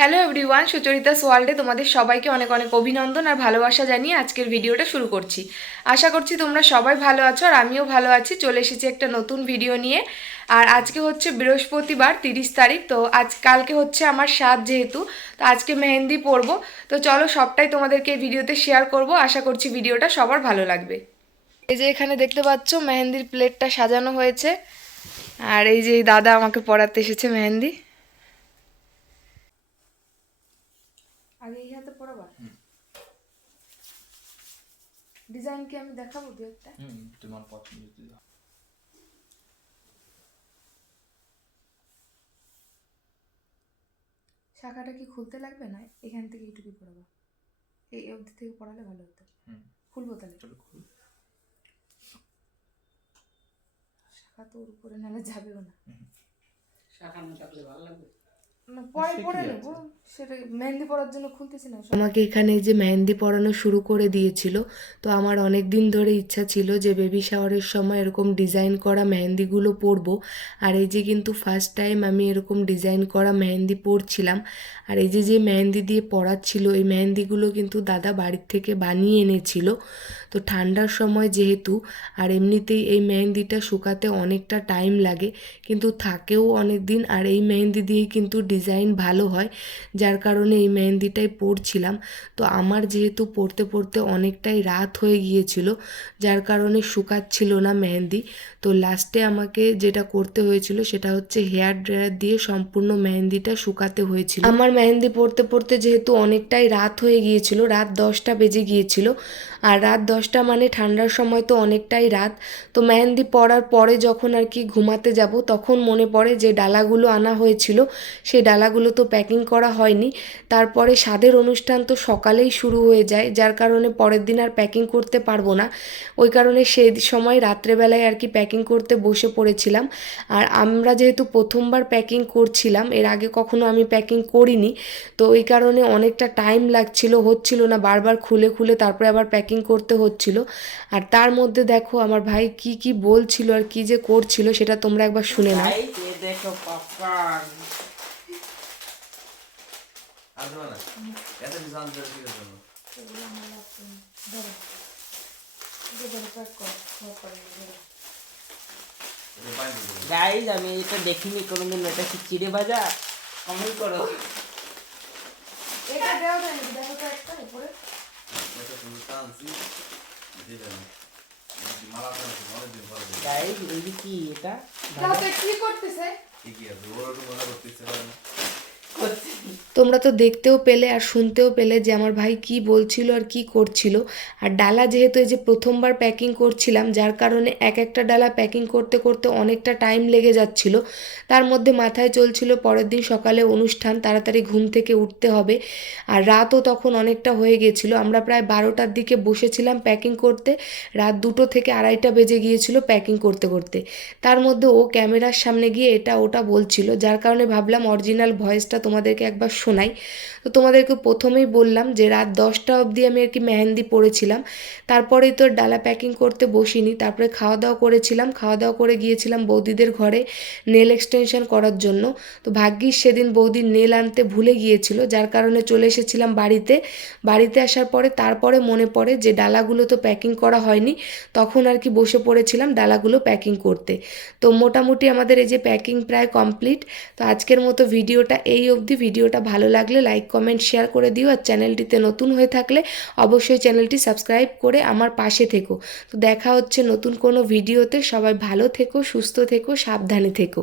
Hello everyone Sucharitas ওয়ার্ল্ডে তোমাদের সবাইকে অনেক অনেক অভিনন্দন আর ভালোবাসা জানিয়ে আজকের ভিডিওটা শুরু করছি। আশা করছি তোমরা সবাই ভালো আছো আর আমিও ভালো আছি। চলে এসেছি একটা নতুন ভিডিও নিয়ে। আর আজকে হচ্ছে বৃহস্পতিবার, তিরিশ তারিখ, তো আজ কালকে হচ্ছে আমার সাত যেহেতু, তো আজকে মেহেন্দি পরবো। তো চলো সবটাই তোমাদেরকে ভিডিওতে শেয়ার করব। আশা করছি ভিডিওটা সবার ভালো লাগবে। এই যে এখানে দেখতে পাচ্ছ, মেহেন্দির প্লেটটা সাজানো হয়েছে। আর এই যে দাদা আমাকে পড়াতে এসেছে মেহেন্দি। আগে এই হাতে পড়াবা ডিজাইন কি আমি দেখাবো দু একটা? হুম তোমার পছন্দ তুই শাখাটা কি খুলতে লাগবে না? এখান থেকে এইটুকু পড়াবা এই অবধি থেকে পড়ালে ভালো হতো। খুলবো তাহলে? চলো খুল। শাখা তো ওর উপরে নালে যাবেও না। শাখা না থাকলে ভালো লাগবে? আমাকে এখানে যে মেহেন্দি পরানো শুরু করে দিয়েছিল তো আমার অনেক দিন ধরে ইচ্ছা ছিল যে বেবি শাওয়ারের সময় এরকম ডিজাইন করা মেহেন্দিগুলো পরবো। আর এই যে কিন্তু ফার্স্ট টাইম আমি এরকম ডিজাইন করা মেহেন্দি পরছিলাম আর এই যে যে মেহেন্দি দিয়ে পরাচ্ছিল এই মেহেন্দিগুলো কিন্তু দাদা বাড়ির থেকে বানিয়ে এনেছিল। তো ঠান্ডার সময় যেহেতু আর এমনিতেই এই মেহেন্দিটা শুকাতে অনেকটা টাইম লাগে কিন্তু থাকেও অনেক দিন আর এই মেহেন্দি দিয়েই কিন্তু ডিজাইন ভালো হয়, যার কারণে এই মেহেন্দিটাই পরছিলাম। তো আমার যেহেতু পড়তে পড়তে অনেকটাই রাত হয়ে গিয়েছিল, যার কারণে শুকাচ্ছিল না মেহেন্দি। তো লাস্টে আমাকে যেটা করতে হয়েছিল, সেটা হচ্ছে হেয়ার ড্রায়ার দিয়ে সম্পূর্ণ মেহেন্দিটা শুকাতে হয়েছিল। আমার মেহেন্দি পড়তে পড়তে যেহেতু অনেকটাই রাত হয়ে গিয়েছিল, রাত দশটা বেজে গিয়েছিল। আর রাত দশটা মানে ঠান্ডার সময় তো অনেকটাই রাত। তো মেহেন্দি পড়ার পরে যখন আর কি ঘুমাতে যাব, তখন মনে পড়ে যে ডালাগুলো আনা হয়েছিল, সেই ডালাগুলো তো প্যাকিং করা হয়নি। তারপরে স্বাদের অনুষ্ঠান তো সকালেই শুরু হয়ে যায়, যার কারণে পরের দিন আর প্যাকিং করতে পারব না। ওই কারণে সেই সময় রাত্রেবেলায় আর কি প্যাকিং করতে বসে পড়েছিলাম। আর আমরা যেহেতু প্রথমবার প্যাকিং করছিলাম, এর আগে কখনো আমি প্যাকিং করিনি, তো ওই কারণে অনেকটা টাইম লাগছিল, হচ্ছিল না, বারবার খুলে খুলে তারপরে আবার প্যাকিং করতে হচ্ছিল। আর তার মধ্যে দেখো আমার ভাই কি কি বলছিল আর কি যে করছিল, সেটা তোমরা একবার শুনে নাও। দেখো দেবো না? এত ডিজাইন করে কি করব এটা পানি দেবো গাইজ আমি এটা দেখিনি কোনোদিন এটা কি চিড়ে ভাজা? কমেন্ট করো। এটা যায় নাকি দেখো তো একটা উপরে। এটা তুমি টানছি দিবে না গাইজ এই কি এটা? দাও তো কি করতেছে? ঠিকই আছে? ওরা একটু মজা করতে ইচ্ছে করে না। তোমরা তো দেখতেও পেলে আর শুনতেও পেলে যে আমার ভাই কি বলছিল আর কি করছিল। আর ডালা যেহেতু এই যে প্রথমবার প্যাকিং করছিলাম, যার কারণে এক একটা ডালা প্যাকিং করতে করতে অনেকটা টাইম লেগে যাচ্ছিল। তার মধ্যে মাথায় চলছিল পরের দিন সকালে অনুষ্ঠান, তাড়াতাড়ি ঘুম থেকে উঠতে হবে। আর রাতও তখন অনেকটা হয়ে গিয়েছিল আমরা প্রায় বারোটার দিকে বসেছিলাম প্যাকিং করতে। রাত দুটো থেকে আড়াইটা বেজে গিয়েছিল প্যাকিং করতে করতে। তার মধ্যে ও ক্যামেরার সামনে গিয়ে এটা ওটা বলছিল, যার কারণে ভাবলাম অরিজিনাল ভয়েসটা তোমাদেরকে একবার শোনাই। তো তোমাদেরকে প্রথমেই বললাম যে রাত দশটা অবধি আমি আর কি মেহেন্দি পড়েছিলাম তারপরেই তো ডালা প্যাকিং করতে বসিনি, তারপরে খাওয়া দাওয়া করেছিলাম। খাওয়া দাওয়া করে গিয়েছিলাম বৌদিদের ঘরে নেল এক্সটেনশন করার জন্য। তো ভাগ্যিস সেদিন বৌদি নেল আনতে ভুলে গিয়েছিল, যার কারণে চলে এসেছিলাম বাড়িতে। বাড়িতে আসার পরে তারপরে মনে পড়ে যে ডালাগুলো তো প্যাকিং করা হয়নি, তখন আর কি বসে পড়েছিলাম ডালাগুলো প্যাকিং করতে। তো মোটামুটি আমাদের এই যে প্যাকিং প্রায় কমপ্লিট তো আজকের মতো ভিডিওটা এই অবধি। ভিডিওটা ভালো লাগলে লাইক কমেন্ট শেয়ার করে দিও আর চ্যানেলটিতে নতুন হয়ে থাকলে অবশ্যই চ্যানেলটি সাবস্ক্রাইব করে আমার পাশে থেকো। তো দেখা হচ্ছে নতুন কোনো ভিডিওতে সবাই ভালো থেকো, সুস্থ থেকো, সাবধানে থেকো।